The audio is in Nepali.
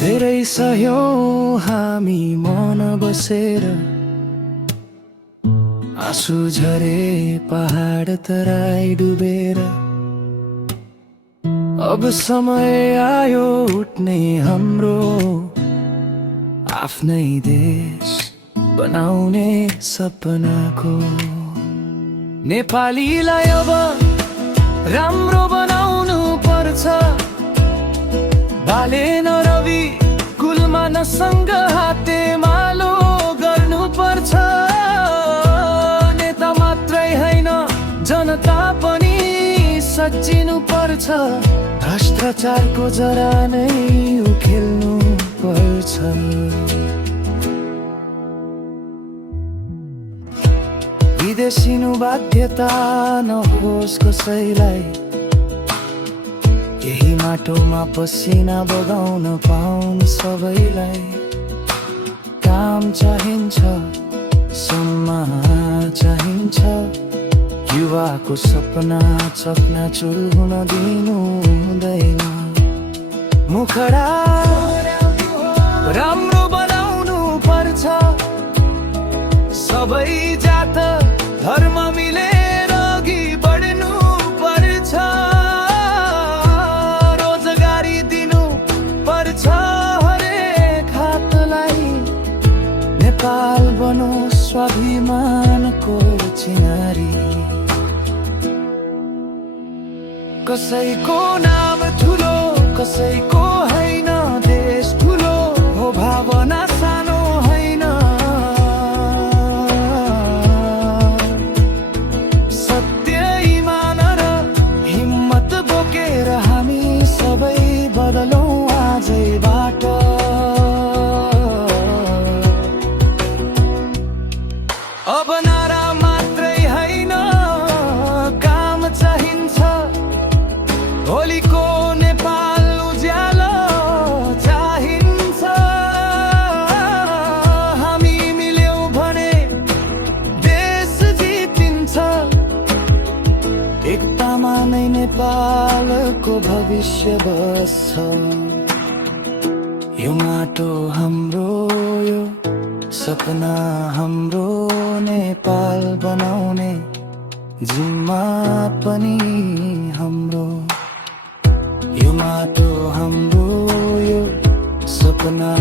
धेरै सह्यौं हामी मन बसेर, आँसु झरे पहाड तराई डुबेर। अब समय आयो उठ्ने हाम्रो आफ्नै देश बनाउने सपनाको। नेपालीलाई अब राम्रो बनाउनु पर्छ, बालेन रवि कुलमानसँग हातेमालो गर्नु पर्छ। नेता मात्रै हैन जनता पनि सच्चिनु पर्छ, भ्रष्टाचारको जरा नै उखेल्नु पर्छ। विदेशिनु बाध्यता नहोस् कसैलाई, यही माटोमा पसिना बगाउन पाउन सबैलाई। काम चाहिन्छ, सम्मान चाहिन्छ, युवाको सपना चकनाचुर हुन दिनु हुँदैन। मुखडा राम्रो बनाउनु पर्छ, सबै जात धर्म मिलेर अघि बढ्नु पर्छ। रोजगारी दिनु पर्छ हरेक हातलाई, नेपाल बनोस् स्वाभिमानको चिनारी। कसैको नाम ठुलो कसैको हैन, देश ठुलो हो भावना सानो हैन। सत्य इमान र हिम्मत बोकेर हामी सबै बदलौँ आजैबाट। अब नारा मात्रै हैन काम चाहिन्छ, भोलिको नेपाल उज्यालो चाहिन्छ। हामी मिल्यौं भने देश जितिन्छ, एकतामा नै नेपालको भविष्य बस्छ। यो माटो हाम्रो, यो सपना हाम्रो, नेपाल बनाउने जिम्मा पनि हाम्रो। यो माटो हाम्रो, यो सपना